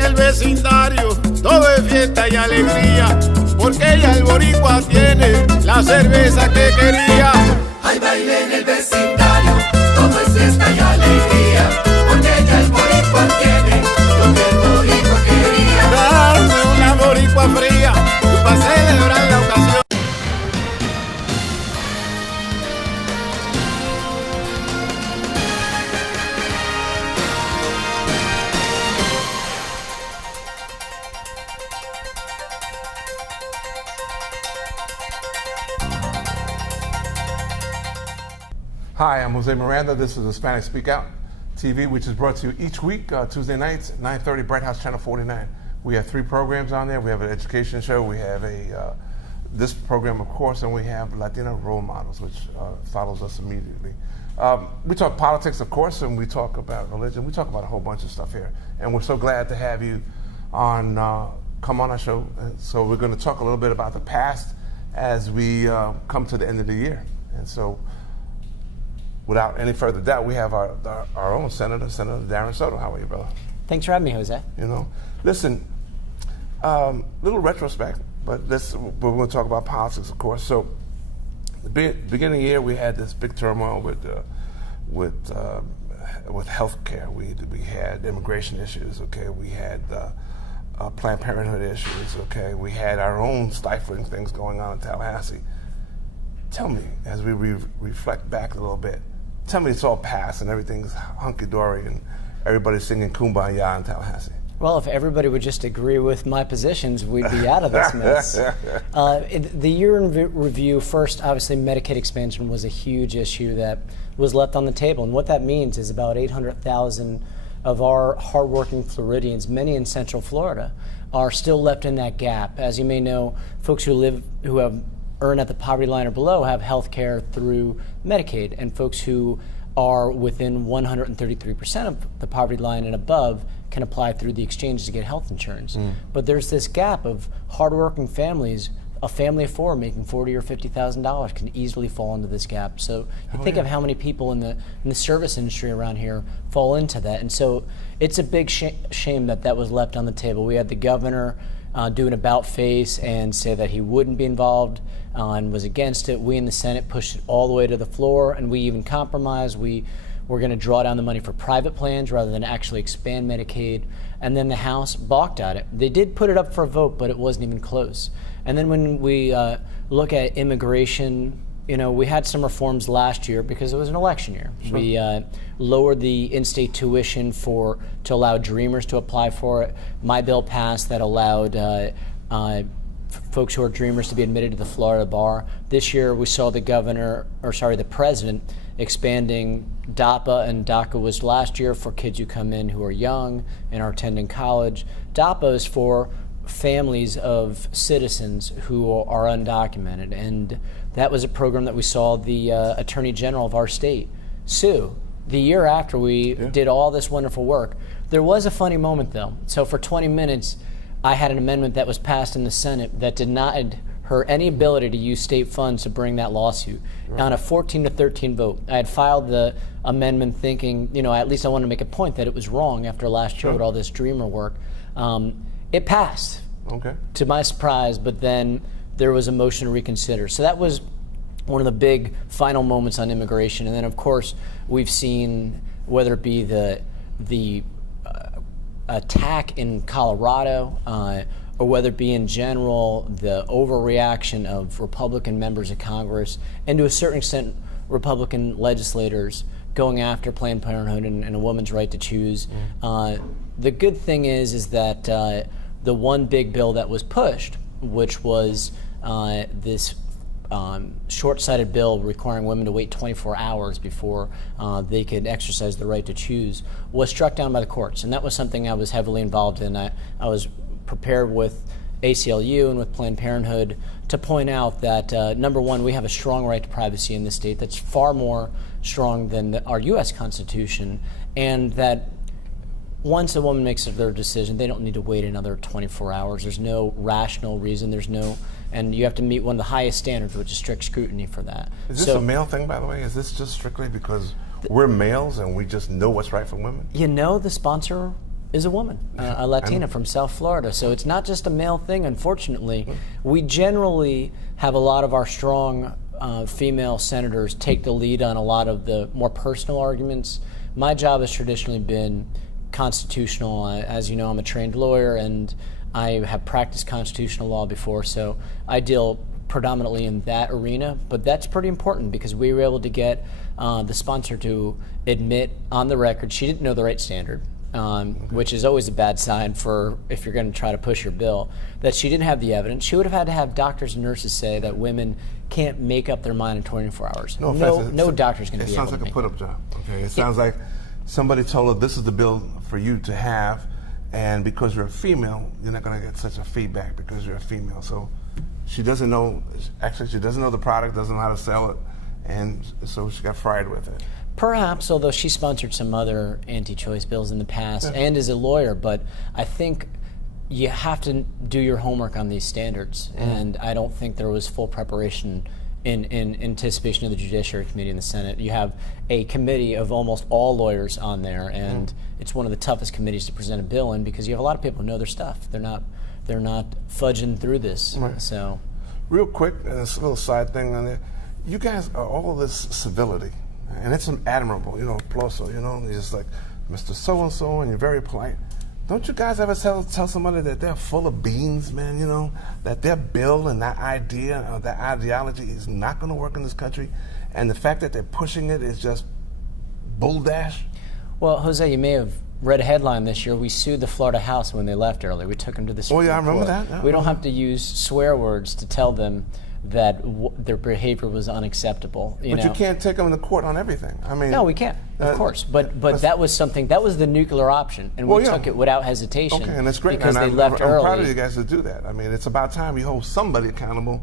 en el vecindario todo es fiesta y alegría, porque ya el boricua tiene la cerveza que quería. Hay baile en el vecindario, todo es fiesta y alegría, porque ya el boricua tiene lo que el boricua quería. Dame una boricua fría para celebrar la ocasión. Hi, I'm Jose Miranda. This is Hispanic Speak Out TV, which is brought to you each week, Tuesday nights, 9:30, Bright House Channel 49. We have 3 programs on there. We have an education show. We have this program, of course, and we have Latina Role Models, which follows us immediately. We talk politics, of course, and we talk about religion. We talk about a whole bunch of stuff here. And we're so glad to have you on, come on our show. And so we're going to talk a little bit about the past as we come to the end of the year. And so, without any further doubt, we have our own Senator Darren Soto. How are you, brother? Thanks for having me, Jose. You know, listen, little retrospect, but we're going to talk about politics, of course. So, the beginning of the year, we had this big turmoil with health care. We had immigration issues. Okay, we had Planned Parenthood issues. Okay, we had our own stifling things going on in Tallahassee. Tell me, as we reflect back a little bit, tell me it's all past and everything's hunky-dory and everybody's singing Kumbaya in Tallahassee. Well, if everybody would just agree with my positions, we'd be out of this mess. The year in review, first, obviously, Medicaid expansion was a huge issue that was left on the table. And what that means is about 800,000 of our hardworking Floridians, many in Central Florida, are still left in that gap. As you may know, folks who have earn at the poverty line or below have health care through Medicaid, and folks who are within 133% of the poverty line and above can apply through the exchanges to get health insurance. But there's this gap of hardworking families. A family of 4 making $40,000 or $50,000 can easily fall into this gap. So you think of how many people in the service industry around here fall into that, and so it's a big shame that was left on the table. We had the governor do an about face and say that he wouldn't be involved and was against it. We in the Senate pushed it all the way to the floor, and we even compromised. We were going to draw down the money for private plans rather than actually expand Medicaid, and then the House balked at it. They did put it up for a vote, but it wasn't even close. And then when we look at immigration, you know, we had some reforms last year because it was an election year. Sure. We lowered the in-state tuition to allow Dreamers to apply for it. My bill passed that allowed folks who are Dreamers to be admitted to the Florida bar. This year we saw the president expanding DAPA, and DACA was last year for kids who come in who are young and are attending college. DAPA is for families of citizens who are undocumented, and that was a program that we saw the Attorney General of our state sue the year after we did all this wonderful work. There was a funny moment though. So for 20 minutes, I had an amendment that was passed in the Senate that denied her any ability to use state funds to bring that lawsuit. Right. On a 14-13 vote. I had filed the amendment thinking, you know, at least I wanted to make a point that it was wrong after last year with all this Dreamer work. It passed, to my surprise, but then there was a motion to reconsider. So that was one of the big final moments on immigration. And then, of course, we've seen, whether it be the attack in Colorado, or whether it be in general the overreaction of Republican members of Congress, and to a certain extent Republican legislators going after Planned Parenthood and a woman's right to choose. The good thing is that the one big bill that was pushed, which was this short-sighted bill requiring women to wait 24 hours before they could exercise the right to choose, was struck down by the courts. And that was something I was heavily involved in. I was prepared with ACLU and with Planned Parenthood to point out that, number one, we have a strong right to privacy in this state that's far more strong than our U.S. Constitution, and that once a woman makes their decision, they don't need to wait another 24 hours. There's no rational reason. And you have to meet one of the highest standards, which is strict scrutiny for that. Is this a male thing, by the way? Is this just strictly because we're males and we just know what's right for women? You know, the sponsor is a woman, a Latina from South Florida. So it's not just a male thing, unfortunately. We generally have a lot of our strong female senators take the lead on a lot of the more personal arguments. My job has traditionally been constitutional. As you know, I'm a trained lawyer and I have practiced constitutional law before, so I deal predominantly in that arena, but that's pretty important because we were able to get the sponsor to admit on the record she didn't know the right standard. Which is always a bad sign for if you're going to try to push your bill, that she didn't have the evidence. She would have had to have doctors and nurses say that women can't make up their mind in 24 hours. No doctor's going to be able to. It sounds like a put-up job. Okay, it sounds like somebody told her this is the bill for you to have, and because you're a female, you're not going to get such a feedback because you're a female. So she doesn't know. Actually, she doesn't know the product, doesn't know how to sell it, and so she got fried with it. Perhaps, although she sponsored some other anti-choice bills in the past and is a lawyer, but I think you have to do your homework on these standards, and I don't think there was full preparation in anticipation of the Judiciary Committee in the Senate. You have a committee of almost all lawyers on there, and it's one of the toughest committees to present a bill in because you have a lot of people who know their stuff. They're not fudging through this. Right. So, real quick, and it's a little side thing on there. You guys are all this civility. And it's admirable, applause, it's just like, Mr. So-and-so, and you're very polite. Don't you guys ever tell somebody that they're full of beans, man, that their bill and that idea or that ideology is not going to work in this country, and the fact that they're pushing it is just bulldash? Well, Jose, you may have read a headline this year. We sued the Florida House when they left early. We took them to the Supreme Court. I remember that. Yeah, we don't have to use swear words to tell them that their behavior was unacceptable. But you can't take them to court on everything. I mean, no, we can't, of course. But that was something. That was the nuclear option, and we took it without hesitation. Okay, and it's great because and they left early. I'm proud of you guys to do that. I mean, it's about time we hold somebody accountable.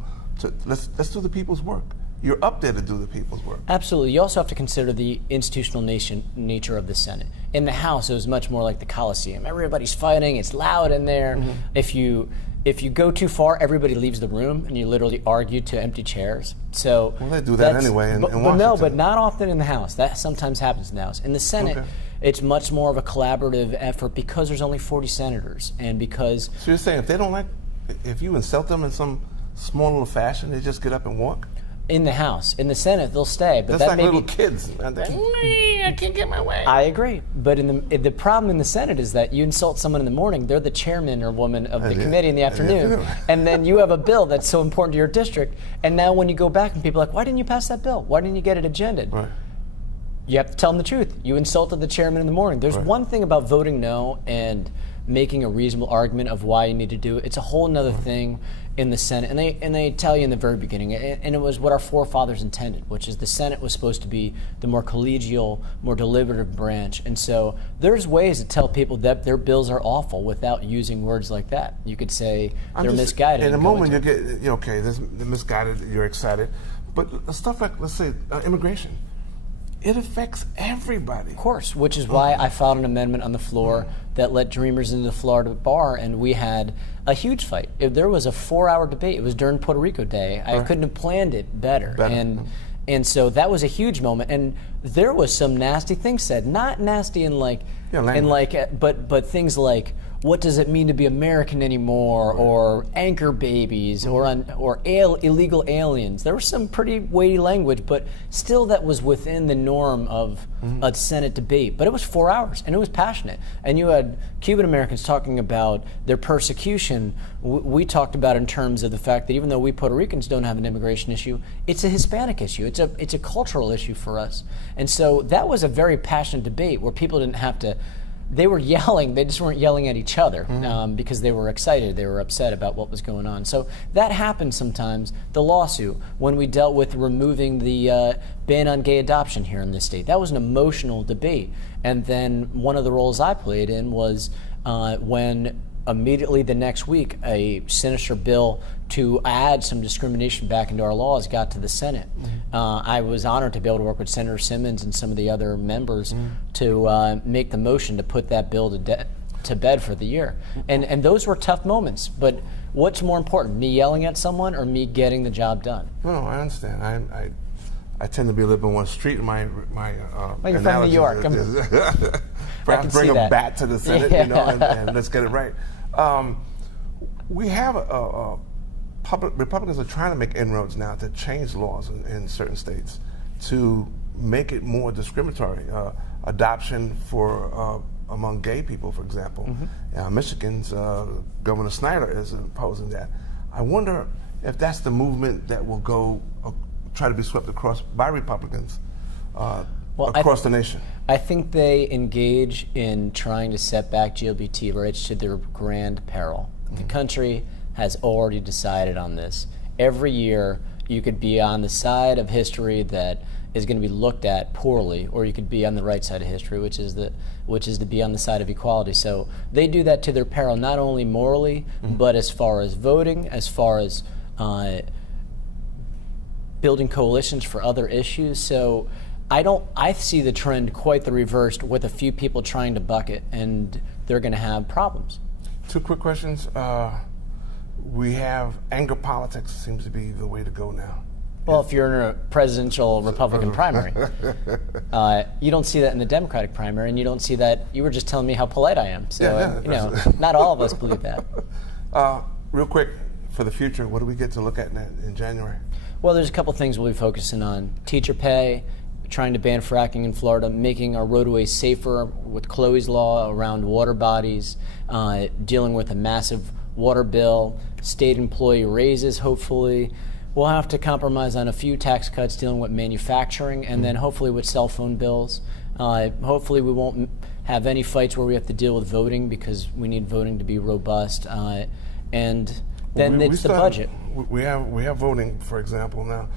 Let's do the people's work. You're up there to do the people's work. Absolutely. You also have to consider the institutional nature of the Senate. In the House, it was much more like the Coliseum. Everybody's fighting. It's loud in there. If you go too far, everybody leaves the room, and you literally argue to empty chairs. So they do that anyway in Washington. No, but not often in the House. That sometimes happens in the House. In the Senate, it's much more of a collaborative effort because there's only 40 senators, and because. So you're saying if you insult them in some small little fashion, they just get up and walk? In the House. In the Senate, they'll stay. But that's like little kids. I can't get my way. I agree. But the problem in the Senate is that you insult someone in the morning, they're the chairman or woman of the committee in the afternoon, and then you have a bill that's so important to your district, and now when you go back and people are like, why didn't you pass that bill? Why didn't you get it agended? Right. You have to tell them the truth. You insulted the chairman in the morning. There's one thing about voting no and making a reasonable argument of why you need to do it. It's a whole nother thing in the Senate, and they tell you in the very beginning, and it was what our forefathers intended, which is the Senate was supposed to be the more collegial, more deliberative branch, and so there's ways to tell people that their bills are awful without using words like that. You could say they're misguided. In a moment, they're misguided, you're excited, but stuff like, let's say, immigration. It affects everybody. Of course, which is why I filed an amendment on the floor that let Dreamers into the Florida bar, and we had a huge fight. There was a 4-hour debate. It was during Puerto Rico Day. I couldn't have planned it better. And so that was a huge moment. And there was some nasty things said. Not nasty in but things like, what does it mean to be American anymore, or anchor babies, or illegal aliens. There was some pretty weighty language, but still that was within the norm of a Senate debate. But it was 4 hours, and it was passionate. And you had Cuban Americans talking about their persecution. We talked about in terms of the fact that even though we Puerto Ricans don't have an immigration issue, it's a Hispanic issue. It's a cultural issue for us. And so that was a very passionate debate where people didn't have to. They were yelling, they just weren't yelling at each other because they were excited, they were upset about what was going on. So that happened sometimes. The lawsuit, when we dealt with removing the ban on gay adoption here in this state, that was an emotional debate. And then one of the roles I played in was when immediately the next week, a sinister bill to add some discrimination back into our laws got to the Senate. I was honored to be able to work with Senator Simmons and some of the other members to make the motion to put that bill to bed for the year. And those were tough moments, but what's more important, me yelling at someone or me getting the job done? No, I understand. I tend to be a little bit more street in my well, you're from New York. perhaps bring them back to the Senate, you know, and let's get it right. We have Republicans are trying to make inroads now to change laws in certain states to make it more discriminatory. Adoption for among gay people, for example. Michigan's Governor Snyder is opposing that. I wonder if that's the movement that will go try to be swept across by Republicans across the nation. I think they engage in trying to set back LGBT rights to their grand peril. The country has already decided on this. Every year, you could be on the side of history that is going to be looked at poorly, or you could be on the right side of history, which is to be on the side of equality. So they do that to their peril, not only morally, but as far as voting, as far as building coalitions for other issues. So I see the trend quite the reversed, with a few people trying to buck it, and they're going to have problems. 2 quick questions. We have anger politics seems to be the way to go now. Well, if you're in a presidential Republican primary, you don't see that in the Democratic primary, and you don't see that. You were just telling me how polite I am, so you know, not all of us believe that. Real quick, for the future, what do we get to look at in January? Well, there's a couple things we'll be focusing on: teacher pay, trying to ban fracking in Florida, making our roadways safer with Chloe's Law around water bodies, dealing with a massive water bill, state employee raises, hopefully. We'll have to compromise on a few tax cuts dealing with manufacturing, and then hopefully with cell phone bills. Hopefully we won't have any fights where we have to deal with voting, because we need voting to be robust. And then it's the budget. We have voting, for example, now.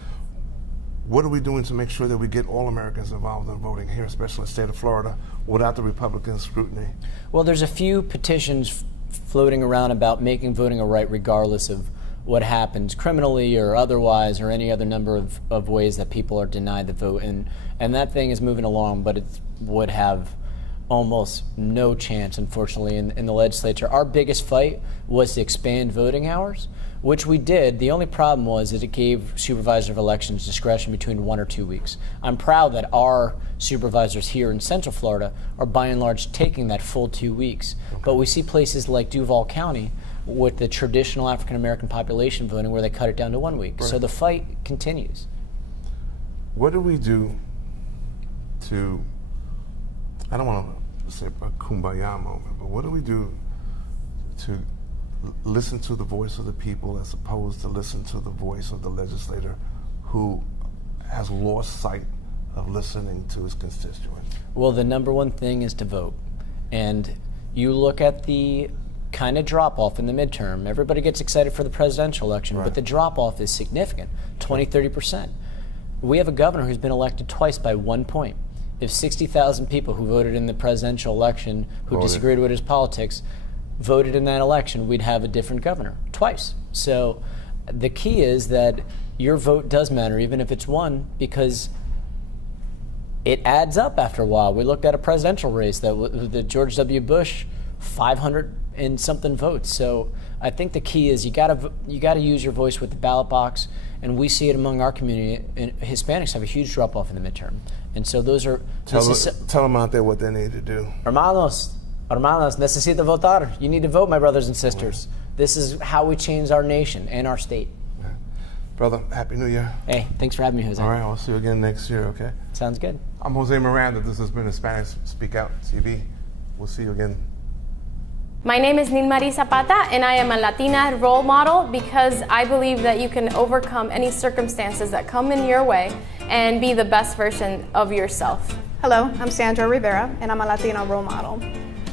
What are we doing to make sure that we get all Americans involved in voting here, especially in the state of Florida, without the Republican scrutiny? Well, there's a few petitions floating around about making voting a right regardless of what happens criminally or otherwise, or any other number of ways that people are denied the vote. And that thing is moving along, but it would have almost no chance, unfortunately, in the legislature. Our biggest fight was to expand voting hours, which we did. The only problem was that it gave supervisor of elections discretion between 1 or 2 weeks. I'm proud that our supervisors here in Central Florida are by and large taking that full 2 weeks. But we see places like Duval County with the traditional African American population voting where they cut it down to 1 week. Right. So the fight continues. What do we do to, I don't want to say a kumbaya moment, but what do we do to listen to the voice of the people as opposed to listen to the voice of the legislator who has lost sight of listening to his constituents? Well, the number one thing is to vote. And you look at the kind of drop-off in the midterm. Everybody gets excited for the presidential election, but the drop-off is significant, 20, 30%. We have a governor who's been elected twice by 1 point. If 60,000 people who voted in the presidential election, who disagreed with his politics, voted in that election, we'd have a different governor, twice. So the key is that your vote does matter, even if it's one, because it adds up after a while. We looked at a presidential race that George W. Bush, 500 and something votes. So I think the key is you gotta use your voice with the ballot box, and we see it among our community. And Hispanics have a huge drop off in the midterm, and so those are. Tell them out there what they need to do. Hermanos, necesita votar. You need to vote, my brothers and sisters. This is how we change our nation and our state. Brother, Happy New Year. Hey, thanks for having me, Jose. All right, I'll see you again next year, okay? Sounds good. I'm Jose Miranda. This has been Hispanic Speak Out TV. We'll see you again. My name is Nilmari Zapata, and I am a Latina role model because I believe that you can overcome any circumstances that come in your way and be the best version of yourself. Hello, I'm Sandra Rivera, and I'm a Latina role model.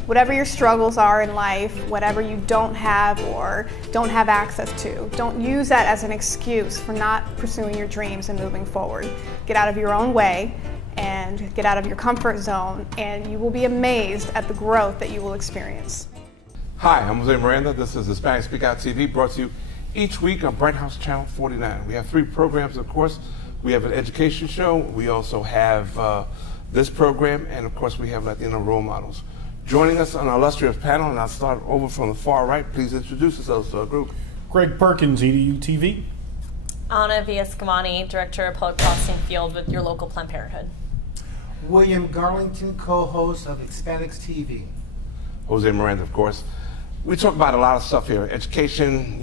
Whatever your struggles are in life, whatever you don't have or don't have access to, don't use that as an excuse for not pursuing your dreams and moving forward. Get out of your own way and get out of your comfort zone, and you will be amazed at the growth that you will experience. Hi, I'm Jose Miranda. This is Hispanic Speak Out TV, brought to you each week on Bright House Channel 49. We have 3 programs, of course. We have an education show. We also have this program, and of course we have Latino role models. Joining us on our illustrious panel, and I'll start over from the far right. Please introduce yourselves to our group. Greg Perkins, EDU TV. Ana V. Eskamani, Director of Public Policy and Field with your local Planned Parenthood. William Garlington, co-host of Hispanics TV. Jose Miranda, of course. We talk about a lot of stuff here, education,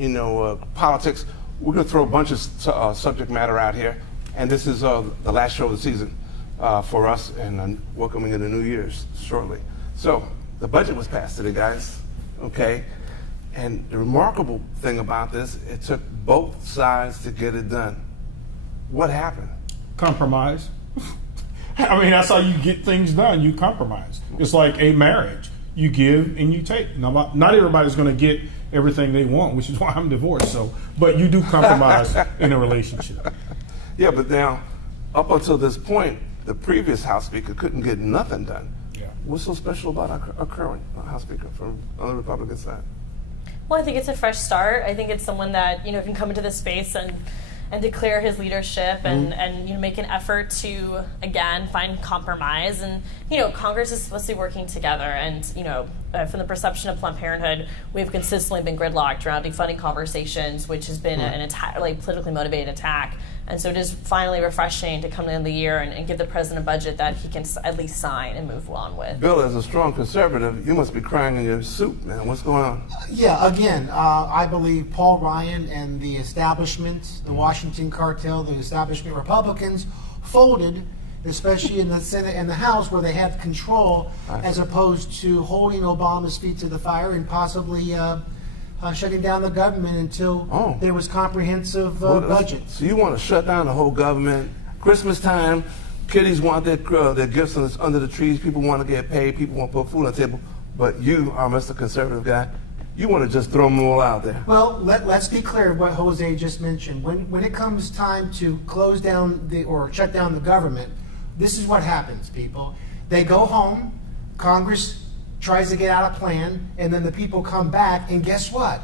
politics. We're going to throw a bunch of subject matter out here, and this is the last show of the season for us, and welcoming in the New Year's shortly. So the budget was passed today, guys, okay? And the remarkable thing about this, it took both sides to get it done. What happened? Compromise. I mean, that's how you get things done. You compromise. It's like a marriage. You give and you take. Now, not everybody's going to get everything they want, which is why I'm divorced. But you do compromise in a relationship. Yeah, but now, up until this point, the previous House Speaker couldn't get nothing done. Yeah. What's so special about our current House Speaker from on the Republican side? Well, I think it's a fresh start. I think it's someone that can come into this space and declare his leadership and make an effort to again find compromise. And Congress is supposed to be working together. And from the perception of Planned Parenthood, we've consistently been gridlocked around defunding conversations, which has been an attack, like politically motivated attack. And so it is finally refreshing to come to the end of the year and give the president a budget that he can at least sign and move on with. Bill, as a strong conservative, you must be crying in your soup, man. What's going on? Yeah, again, I believe Paul Ryan and the establishment, the Washington cartel, the establishment Republicans folded, especially in the Senate and the House where they had control, as opposed to holding Obama's feet to the fire and possibly shutting down the government until there was comprehensive budget. So you want to shut down the whole government? Christmas time, kiddies want their gifts under the trees. People want to get paid. People want to put food on the table. But you are Mr. Conservative guy. You want to just throw them all out there. Well, let's be clear what Jose just mentioned. When it comes time to close down or shut down the government, this is what happens, people. They go home, Congress tries to get out a plan, and then the people come back, and guess what?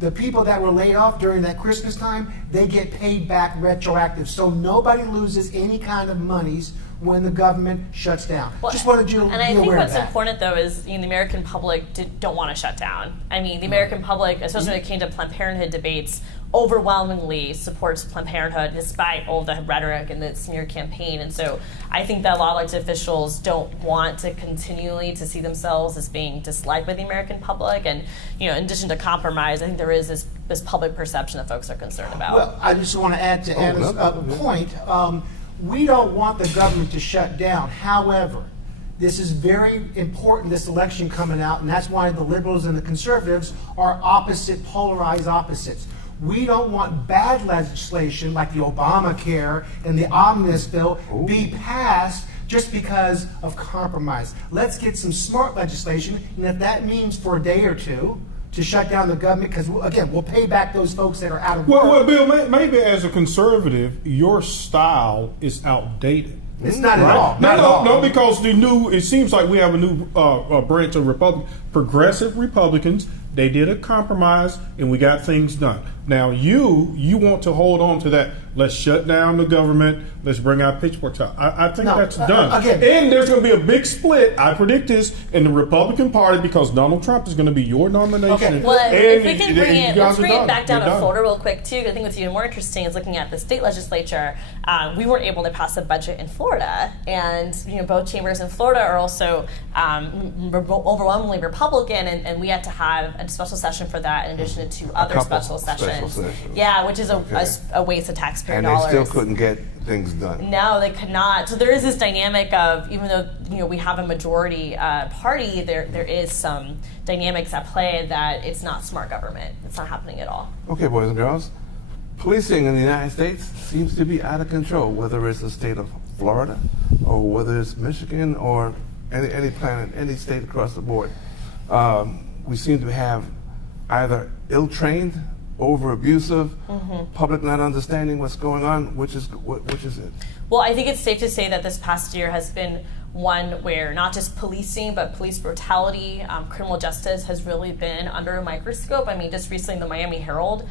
The people that were laid off during that Christmas time, they get paid back retroactive. So nobody loses any kind of monies when the government shuts down. Well, just wanted you to be aware of that. And I think what's important, though, is the American public don't want to shut down. I mean, the American public, especially when it came to Planned Parenthood debates, overwhelmingly supports Planned Parenthood despite all the rhetoric and the smear campaign. And so I think that a lot of elected officials don't want to continually to see themselves as being disliked by the American public. And in addition to compromise, I think there is this public perception that folks are concerned about. Well, I just want to add to Anna's point. We don't want the government to shut down. However, this is very important, this election coming out, and that's why the liberals and the conservatives are polarized opposites. We don't want bad legislation like the Obamacare and the Omnibus bill be passed just because of compromise. Let's get some smart legislation, and if that means for a day or two to shut down the government, because again, we'll pay back those folks that are out of work. Well, Bill, maybe as a conservative, your style is outdated. It's not at all. Not at all. No, because it seems like we have a new branch of progressive Republicans. They did a compromise, and we got things done. Now, you want to hold on to that. Let's shut down the government. Let's bring out pitchforks out. I think that's done. Again, and there's going to be a big split, I predict this, in the Republican Party because Donald Trump is going to be your nomination. Okay. Well, if we can let's bring it back down to You're Florida real quick, too. I think what's even more interesting is looking at the state legislature. We weren't able to pass a budget in Florida, and both chambers in Florida are also overwhelmingly Republican, and we had to have a special session for that in addition to other special sessions. Yeah, which is a waste of taxpayer dollars. And they still couldn't get things done. No, they could not. So there is this dynamic of, even though we have a majority party, there is some dynamics at play that it's not smart government. It's not happening at all. Okay, boys and girls. Policing in the United States seems to be out of control, whether it's the state of Florida or whether it's Michigan or any state across the board. We seem to have either ill-trained, over-abusive, public not understanding what's going on. Which is it? Well, I think it's safe to say that this past year has been one where not just policing, but police brutality, criminal justice has really been under a microscope. I mean, just recently the Miami Herald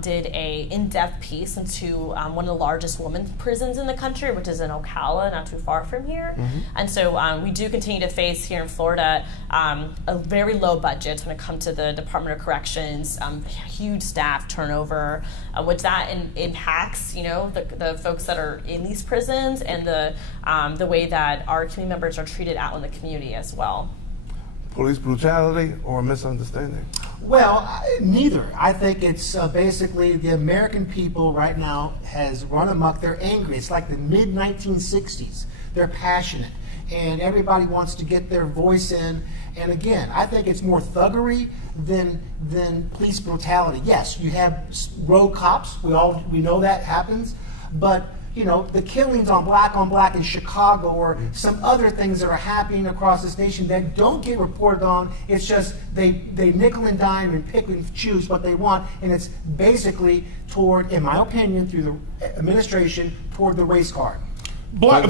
did a in-depth piece into one of the largest women's prisons in the country, which is in Ocala, not too far from here. And so we do continue to face here in Florida a very low budget when it comes to the Department of Corrections, huge staff turnover, which that impacts, you know, the folks that are in these prisons and the way that our community members are treated out in the community as well. Police brutality or misunderstanding? Well, neither. I think it's basically the American people right now has run amok. They're angry. It's like the mid-1960s. They're passionate, and everybody wants to get their voice in. And again, I think it's more thuggery than police brutality. Yes, you have rogue cops. We know that happens, but you know, the killings on black in Chicago or some other things that are happening across this nation that don't get reported on. It's just they nickel and dime and pick and choose what they want, and it's basically toward, in my opinion, through the administration, toward the race card. Black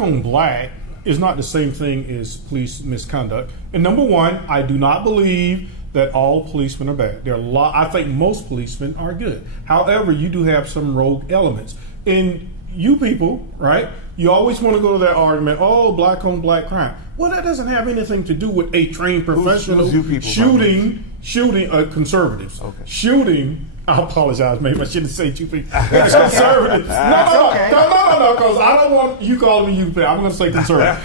on black is not the same thing as police misconduct. And number one, I do not believe that all policemen are bad. There are I think most policemen are good. However, you do have some rogue elements. And you people, right, you always want to go to that argument, oh, black on black crime. Well, that doesn't have anything to do with a trained professional who's you people, shooting conservatives. Okay. Shooting, I apologize, maybe I shouldn't say you people. Conservatives. No, because I don't want you calling me you people. I'm going to say conservative.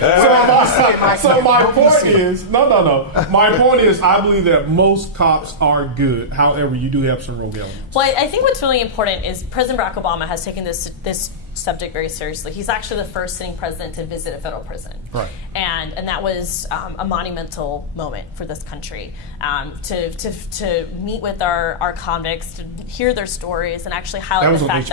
So my point is, my point is, I believe that most cops are good. However, you do have some rogue elements. Well, I think what's really important is President Barack Obama has taken this subject very seriously. He's actually the first sitting president to visit a federal prison. Right. And that was a monumental moment for this country, to meet with our convicts, to hear their stories, and actually highlight the fact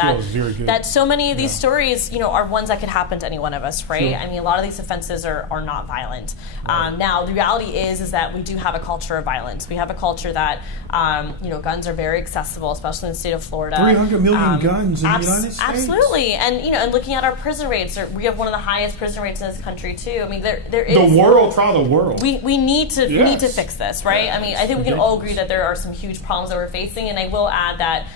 that so many of these stories, you know, are ones that could happen to any one of us, right? Sure. I mean, a lot of these offenses are not violent. Right. Now, the reality is that we do have a culture of violence. We have a culture that, you know, guns are very accessible, especially in the state of Florida. 300 million guns in the United States. Absolutely. And, you know, and looking at our prison rates, we have one of the highest prison rates in this country, too. I mean, there is... The world. We need to fix this, right? I mean, I think we can all agree that there are some huge problems that we're facing, and I will add that,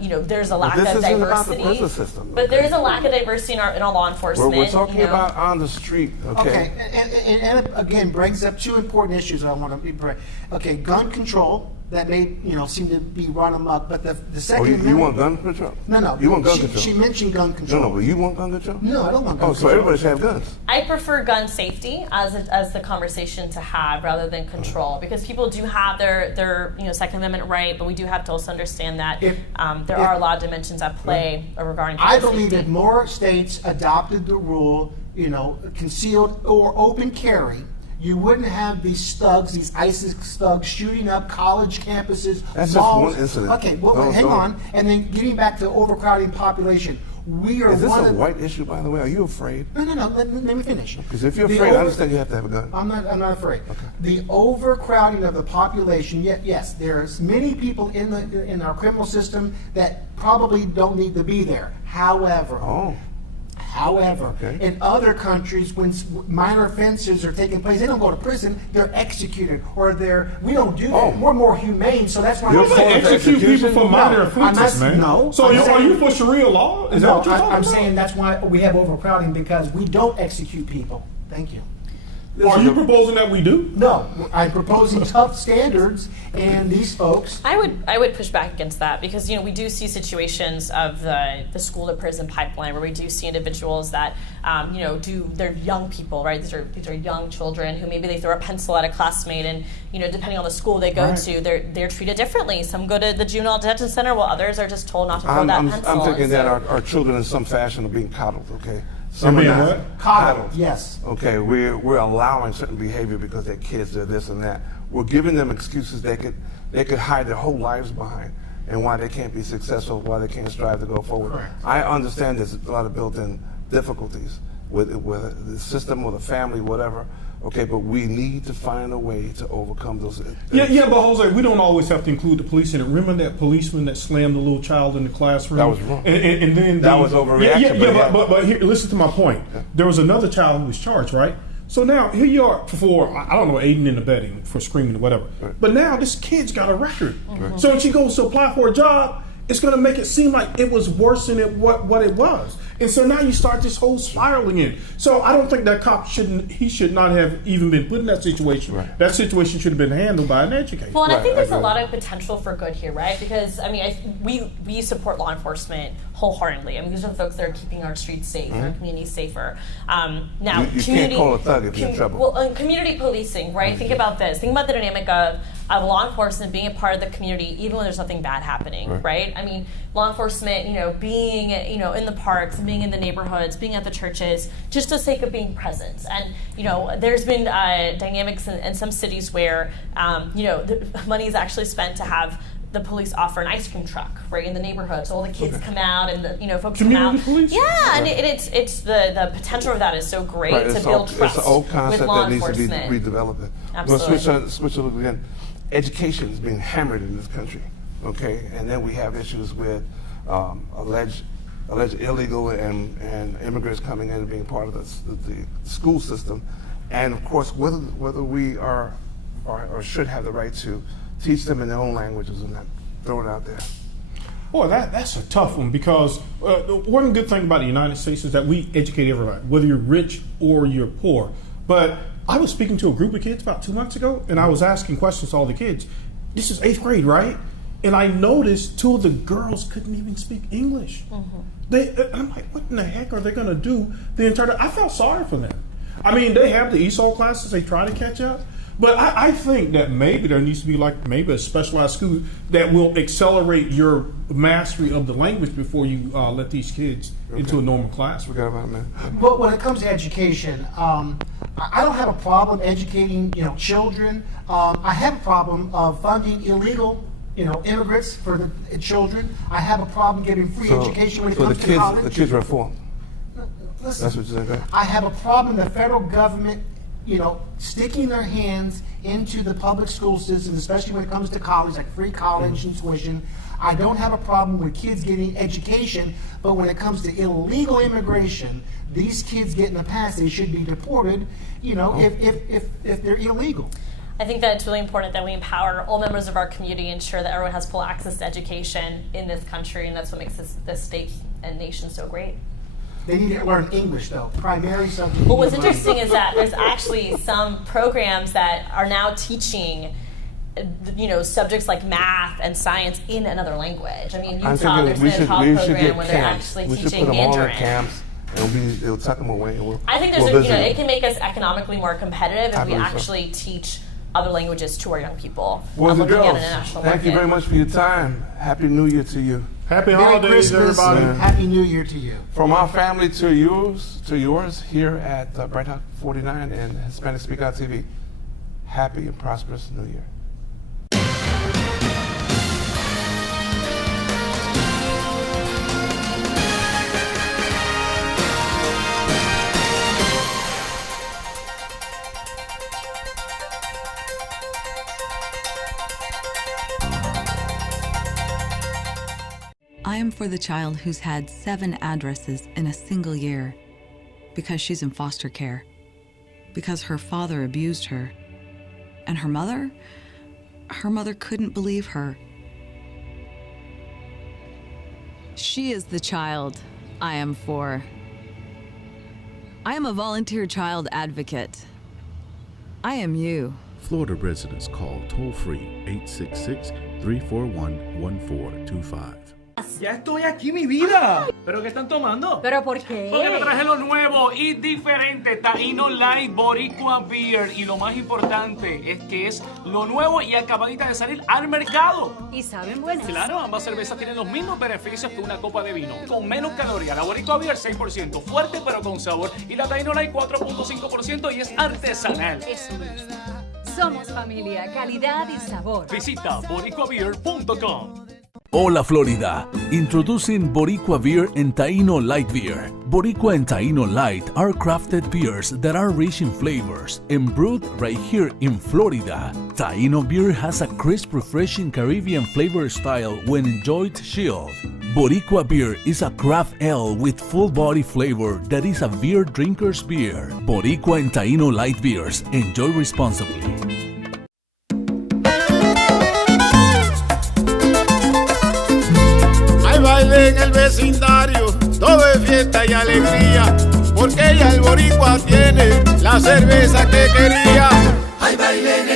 you know, there's a lack of diversity. About the prison system, but there is a lack of diversity in our law enforcement. We're talking about on the street, okay? And it again brings up two important issues I want to be. Okay, gun control. That may, you know, seem to be run amok, but the second. You want gun control? No. You want gun control? She mentioned gun control. No, but you want gun control? No, I don't want gun control. So everybody should have guns. I prefer gun safety as the conversation to have rather than control, because people do have their you know, Second Amendment right, but we do have to also understand that there are a lot of dimensions at play regarding gun safety. I believe if more states adopted the rule, you know, concealed or open carry, you wouldn't have these thugs, these ISIS thugs, shooting up college campuses, That's malls. Just one incident. Okay, well, hang on. And then getting back to overcrowding population. Is this a white issue, by the way? Are you afraid? No. Let me finish. Because if you're afraid, I understand you have to have a gun. I'm not afraid. Okay. The overcrowding of the population. Yes, there's many people in our criminal system that probably don't need to be there. However, Okay. in other countries, when minor offenses are taking place, they don't go to prison; they're executed, or we don't do that. We're more humane, so that's why you execute people for minor offenses, man. No. So are you for Sharia law? Is that what you're talking about? I'm saying that's why we have overcrowding, because we don't execute people. Thank you. Are you proposing that we do? No, I'm proposing tough standards, and these folks. I would push back against that, because, you know, we do see situations of the school to prison pipeline where we do see individuals that you know, they're young people, right? These are young children who maybe they throw a pencil at a classmate, and, you know, depending on the school they go to, they're treated differently. Some go to the juvenile detention center, while others are just told not to throw that pencil. I'm thinking that our children in some fashion are being coddled. Okay. Some are what? Coddled, yes. Okay, we're allowing certain behavior because they're kids, they're this and that. We're giving them excuses they could hide their whole lives behind, and why they can't be successful, why they can't strive to go forward. Correct. I understand there's a lot of built-in difficulties with the system or the family, whatever, Okay, but we need to find a way to overcome those. Yeah, but Jose, we don't always have to include the police in it. Remember that policeman that slammed the little child in the classroom? That was wrong. And then that was overreaction. But here, listen to my point. Yeah. There was another child who was charged, right? So now here you are for, I don't know, aiding and abetting, for screaming or whatever. Right. But now this kid's got a record. Mm-hmm. So when she goes to apply for a job, it's going to make it seem like it was worse than what it was. And so now you start this whole spiraling in. So I don't think that cop should not have even been put in that situation. Right. That situation should have been handled by an educator. Well, and I think there's a lot of potential for good here, right? Because, I mean, we support law enforcement wholeheartedly. I mean, these are the folks that are keeping our streets safe, our communities safer. Now, you can't call a thug if you're in trouble. Well, community policing, right? Think about this. Think about the dynamic of law enforcement being a part of the community, even when there's nothing bad happening, right? I mean, law enforcement, being, in the parks, being in the neighborhoods, being at the churches, just for the sake of being present. And, there's been dynamics in some cities where, the money is actually spent to have the police offer an ice cream truck, right, in the neighborhood. So all the kids come out and the, folks community come out. Police? Yeah, and it's the potential of that is so great to build trust it's an old concept with law that needs to be enforcement. redeveloped. Absolutely. We'll switch a little again. Education is being hammered in this country, okay? And then we have issues with alleged illegal and immigrants coming in and being part of the school system. And of course, whether we are or should have the right to teach them in their own languages and not throw it out there. Boy, that's a tough one, because one good thing about the United States is that we educate everybody, whether you're rich or you're poor. But I was speaking to a group of kids about 2 months ago, and I was asking questions to all the kids. This is 8th grade, right? And I noticed 2 of the girls couldn't even speak English. Mm-hmm. I'm like, what in the heck are they going to do the entire time? I felt sorry for them. I mean, they have the ESOL classes, they try to catch up. But I think that maybe there needs to be maybe a specialized school that will accelerate your mastery of the language before you let these kids into a normal class. Forgot about it, man. But when it comes to education, I don't have a problem educating, children. I have a problem of funding illegal, immigrants for the children. I have a problem giving free education when it comes to college. The kids are informed. Listen, that's what you're saying, right? I have a problem the federal government, sticking their hands into the public school system, especially when it comes to college, like free college and tuition. I don't have a problem with kids getting education, but when it comes to illegal immigration, these kids getting a pass, they should be deported, if they're illegal. I think that it's really important that we empower all members of our community, ensure that everyone has full access to education in this country, and that's what makes this state and nation so great. They need to learn English, though. Primary subject. Well, what's interesting is that there's actually some programs that are now teaching, subjects like math and science in another language. I mean, Utah, there's been a talk program where they're actually teaching Mandarin. We should put them all in camps, and they'll tuck them away. And I think it can make us economically more competitive if we actually teach other languages to our young people. Boys and girls, thank you very much for your time. Happy New Year to you. Happy holidays, everybody. Happy New Year to you. From our family to yours here at Bright Hawk 49 and Hispanic Speak Out TV. Happy and prosperous New Year. I am for the child who's had 7 addresses in a single year because she's in foster care, because her father abused her, and her mother couldn't believe her. She is the child I am for. I am a volunteer child advocate. I am you. Florida residents call toll-free 866-341-1425. Ya estoy aquí, mi vida. ¿Pero qué están tomando? ¿Pero por qué? Porque te traje lo nuevo y diferente, Taíno Light Boricua Beer. Y lo más importante es que es lo nuevo y acabadita de salir al mercado. ¿Y saben buenas? Claro, ambas cervezas tienen los mismos beneficios que una copa de vino. Con menos calorías. La Boricua Beer 6%, fuerte pero con sabor. Y la Taíno Light 4.5% y es artesanal. Eso me gusta. Somos familia, calidad y sabor. Visita boricuabeer.com. Hola Florida! Introducing Boricua Beer and Taíno Light Beer. Boricua and Taíno Light are crafted beers that are rich in flavors and brewed right here in Florida. Taíno beer has a crisp, refreshing Caribbean flavor style when enjoyed chilled. Boricua beer is a craft ale with full body flavor that is a beer drinker's beer. Boricua and Taíno Light Beers. Enjoy responsibly. Baile en el vecindario, todo es fiesta y alegría, porque ya el boricua tiene la cerveza que quería. Hay baile en